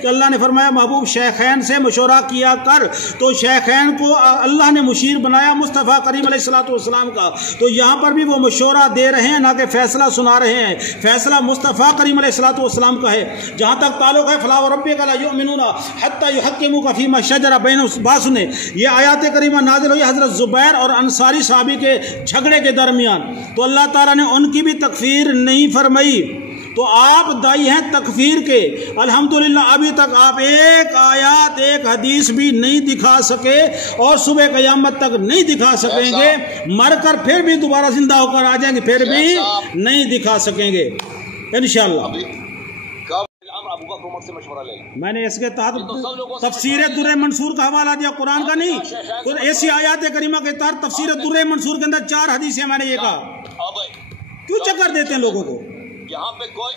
کہ اللہ نے فرمایا محبوب شیخین سے مشورہ کیا کر، تو شیخین کو اللہ نے مشیر بنایا مصطفیٰ کریم علیہ السلام کا، تو یہاں پر بھی وہ مشورہ دے رہے ہیں، نہ کہ فیصلہ سنا رہے ہیں۔ فیصلہ مصطفیٰ کریم علیہ السلام کا ہے۔ جہاں تک تعلق ہے فلا وربک لا یؤمنون حتی یحکموک فیما شجر بینہم، باس نے یہ آیات کریمہ نازل ہوئی حضرت زبیر اور انصاری صحابی کے جھگڑے کے درمیان، تو اللہ تعالیٰ نے ان کی بھی تکفیر نہیں فرمائی۔ تو آپ دائی ہیں تکفیر کے، الحمدللہ ابھی تک آپ ایک آیات ایک حدیث بھی نہیں دکھا سکے، اور صبح قیامت تک نہیں دکھا سکیں گے، مر کر پھر بھی دوبارہ زندہ ہو کر آ جائیں گے پھر بھی نہیں دکھا سکیں گے انشاءاللہ۔ سے مشورہ لے لیں۔ میں نے اس کے تحت تفسیر در منصور کا حوالہ دیا، قرآن کا نہیں، ایسی آیات کریمہ کے تحت تفسیر در منصور کے اندر 4 حدیثیں میں نے یہ کہا۔ کیوں چکر دیتے ہیں لوگوں کو؟ یہاں پہ کوئی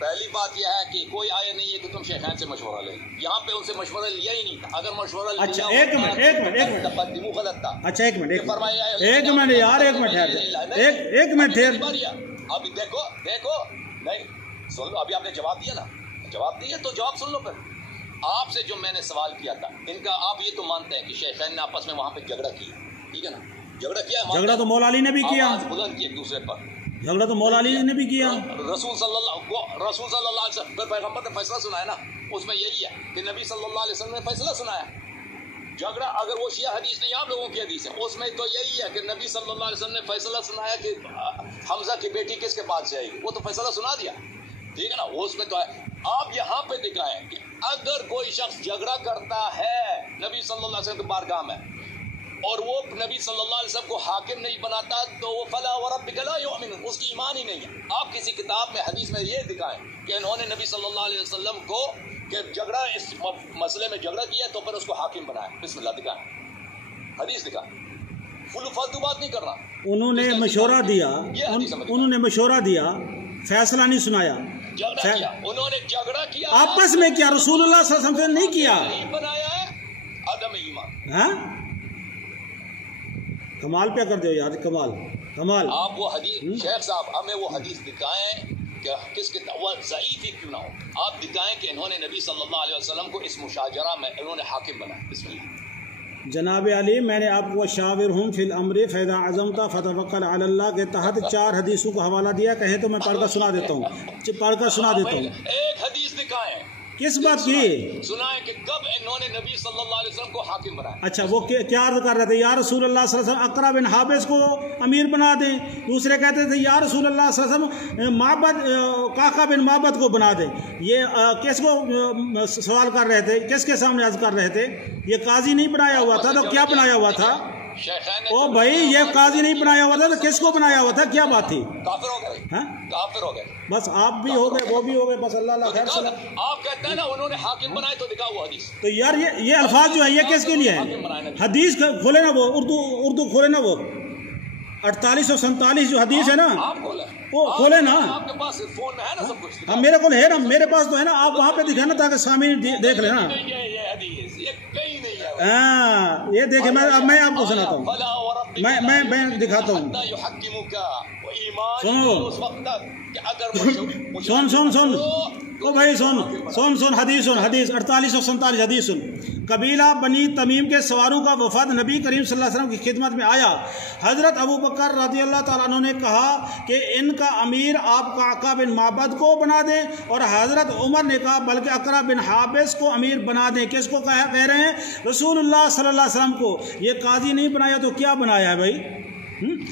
پہلی بات یہ ہے کہ کوئی آیا نہیں ہے کہ تم شیخین سے مشورہ لے، یہاں پہ ان سے مشورہ لیا ہی نہیں تھا۔ اگر مشورہ لیا اچھا ایک منٹ غلط تھا۔ اچھا ایک منٹ یار، ایک منٹ ٹھہر۔ ابھی دیکھو نہیں سن لو، ابھی آپ نے جواب دیا نا، جواب دیا تو جواب سن لو۔ پھر آپ سے جو میں نے سوال کیا تھا ان کا، آپ یہ تو مانتے ہیں کہ شیخین نے آپس میں وہاں پہ جھگڑا کیا، ٹھیک ہے نا؟ جھگڑا کیا، جھگڑا تو مولا علی نے بھی کیا، بلند کی ایک دوسرے پر، جھگڑا تو مولا علی نے بھی کیا۔ رسول صلی اللہ علیہ وسلم پھر پیغمبر نے فیصلہ سنایا نا، اس میں یہی ہے کہ نبی صلی اللہ علیہ وسلم نے فیصلہ سنایا۔ جھگڑا اگر وہ شیعہ حدیث نہیں، آپ لوگوں کی حدیث ہے، اس میں تو یہی ہے کہ نبی صلی اللہ علیہ وسلم نے فیصلہ سنایا کہ حمزہ کی بیٹی کس کے پاس جائے گی، وہ تو فیصلہ سنا دیا، ٹھیک ہے نا؟ وہ اس میں تو ہے۔ آپ یہاں پہ دکھائیں کہ اگر کوئی شخص جھگڑا کرتا ہے نبی صلی اللہ علیہ وسلم کے بارگاہ میں، اور وہ نبی صلی اللہ علیہ وسلم کو حاکم نہیں بناتا، تو وہ فلا وربک لا یؤمنون، اس کی ایمان ہی نہیں ہے۔ آپ کسی کتاب میں حدیث میں یہ دکھائیں کہ انہوں نے نبی صلی اللہ علیہ وسلم کو کہ جھگڑا اس مسئلے میں جھگڑا کیا تو پھر اس کو حاکم بنایا، بسم اللہ دکھائیں، حدیث دکھائیں، فالتو بات نہیں کرنا۔ انہوں نے مشورہ دیا، انہوں نے مشورہ دیا، فیصلہ نہیں سنایا، انہوں نے جھگڑا کیا آپس میں کیا، رسول اللہ صلی اللہ علیہ وسلم نے نہیں کیا، نہیں بنایا ہے عدم ایمان۔ ہاں کمال پہ کر دو یار، کمال۔ آپ وہ حدیث شیخ صاحب ہمیں وہ حدیث دکھائیں کہ کس کے وہ ضعیف ہی کیوں نہ ہو، آپ دکھائیں کہ انہوں نے نبی صلی اللہ علیہ وسلم کو اس مشاجرہ میں انہوں نے حاکم بنایا۔ بسم اللہ۔ جناب علی، میں نے آپ کو شاورہم فی الامر فاذا عزمت فتوکل علی اللہ کے تحت 4 حدیثوں کا حوالہ دیا، کہیں تو میں پڑھ کر سنا دیتا ہوں، ایک حدیث دکھائیں کس بات کی، سنائیں کہ کب انہوں نے نبی صلی اللہ علیہ وسلم کو حاکم بنایا۔ اچھا وہ کیا عرض کر رہے تھے، یا رسول اللہ صلی اللہ علیہ وسلم اقرا بن حابس کو امیر بنا دیں، دوسرے کہتے تھے یا رسول اللہ صلی اللہ علیہ وسلم قعقاع بن معبد کو بنا دیں۔ یہ کس کو سوال کر رہے تھے، کس کے سامنے عرض کر رہے تھے؟ یہ قاضی نہیں بنایا ہوا تھا تو کیا بنایا ہوا تھا؟ او بھائی یہ قاضی نہیں بنایا ہوا تھا تو کس کو بنایا ہوا تھا، کیا بات تھی؟ کافر ہو گئے، ہاں کافر ہو گئے، بس آپ بھی ہو گئے وہ بھی ہو گئے، بس اللہ خیر سلام۔ آپ کہتے ہیں نا انہوں نے حاکم بنائے تو دکھا ہوا حدیث۔ تو یار یہ الفاظ جو ہیں یہ کس کے لیے ہیں؟ حدیث کھولے نا، وہ اردو کھولے نا، وہ 4847 جو حدیث ہے نا وہ کھولے نا، آپ کے پاس فون میں ہے نا سب کچھ، ہاں میرے کو ہے نا، میرے پاس تو ہے نا، آپ وہاں پہ دکھائیں نا تاکہ سامعین دیکھ لیں نا۔ ہاں یہ دیکھیں، میں آپ کو سناتا ہوں، میں دکھاتا ہوں، سن او بھائی سن حدیث 4847 حدیث سن۔ قبیلہ بنی تمیم کے سواروں کا وفد نبی کریم صلی اللہ علیہ وسلم کی خدمت میں آیا، حضرت ابو بکر رضی اللہ تعالیٰ عنہ نے کہا کہ ان کا امیر آپ قعقاع بن معبد کو بنا دیں، اور حضرت عمر نے کہا بلکہ اقرا بن حابس کو امیر بنا دیں۔ کس کو کہہ رہے ہیں؟ رسول اللہ صلی اللہ علیہ وسلم کو۔ یہ قاضی نہیں بنایا تو کیا بنایا ہے بھائی؟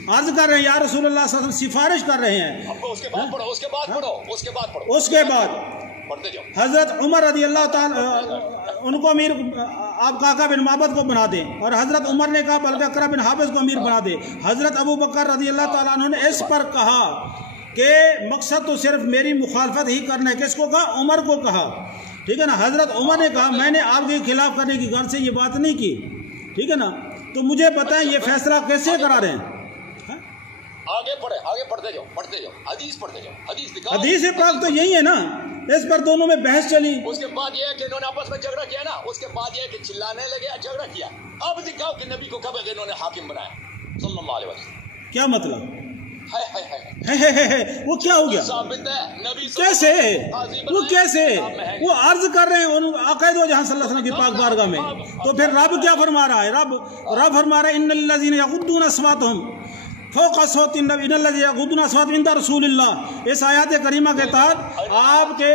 عرض کر رہے ہیں یا رسول اللہ صلی اللہ علیہ وسلم، سفارش کر رہے ہیں۔ اس کے بعد حضرت عمر رضی اللہ تعالیٰ ان کو امیر آپ قعقاع بن معبد کو بنا دیں، اور حضرت عمر نے کہا بلکہ اقرا بن حابس کو امیر بنا دیں۔ حضرت ابو بکر رضی اللہ تعالیٰ عنہ نے اس پر کہا کہ مقصد تو صرف میری مخالفت ہی کرنا ہے۔ کس کو کہا؟ عمر کو کہا، ٹھیک ہے نا۔ حضرت عمر نے کہا میں نے آپ کے خلاف کرنے کی غرض سے یہ بات نہیں کی، ٹھیک ہے نا، تو مجھے بتائیں یہ فیصلہ کیسے کرا رہے ہیں؟ آگے پڑھتے جاؤ حدیث پڑھتے جاؤ، حدیث پاک تو یہی ہے نا، اس پر دونوں میں بحث چلی۔ اس کے بعد یہ ہے کہ انہوں نے آپس میں جھگڑا کیا نا، اس کے بعد یہ ہے کہ چلانے لگے، جھگڑا کیا۔ اب دکھاؤ کہ نبی کو کب انہوں نے حاکم بنایا صلی اللہ علیہ وسلم، کیا مطلب؟ وہ کیا ہو گیا؟ ثابت ہے نبی کیسے وہ کیسے وہ عرض کر رہے ہیں عقائد و جہاں صلی اللہ علیہ وسلم کی پاک بارگاہ میں، تو پھر رب کیا فرما رہا ہے؟ رب فرما رہا ہے ان الذین یغضون اصواتهم فوق صوت النبی ان الذین یغضون اصواتهم عند رسول اللہ۔ اس آیات کریمہ کے تحت آپ کے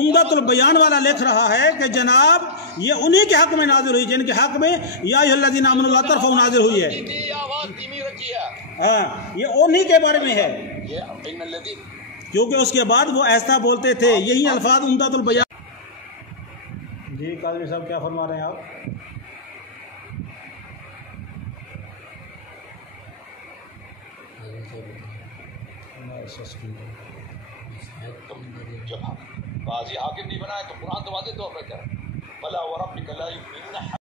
عمدۃ البیان والا لکھ رہا ہے کہ جناب یہ انہی کے حق میں نازل ہوئی جن کے حق میں یا ایھا الذین آمنوا لا ترفعوا نازل ہوئی ہے۔ ہاں یہ انہی کے بارے میں ہے، کیونکہ اس کے بعد وہ ایسا بولتے تھے۔ یہی الفاظ عمدۃ البیان۔ جی قاضی صاحب کیا فرما رہے ہیں آپ؟ جب قاضی حاکم نہیں بنائے تو قرآن تو واضح طور پہ کہہ رہا ہے بلا وربک لا یؤمنون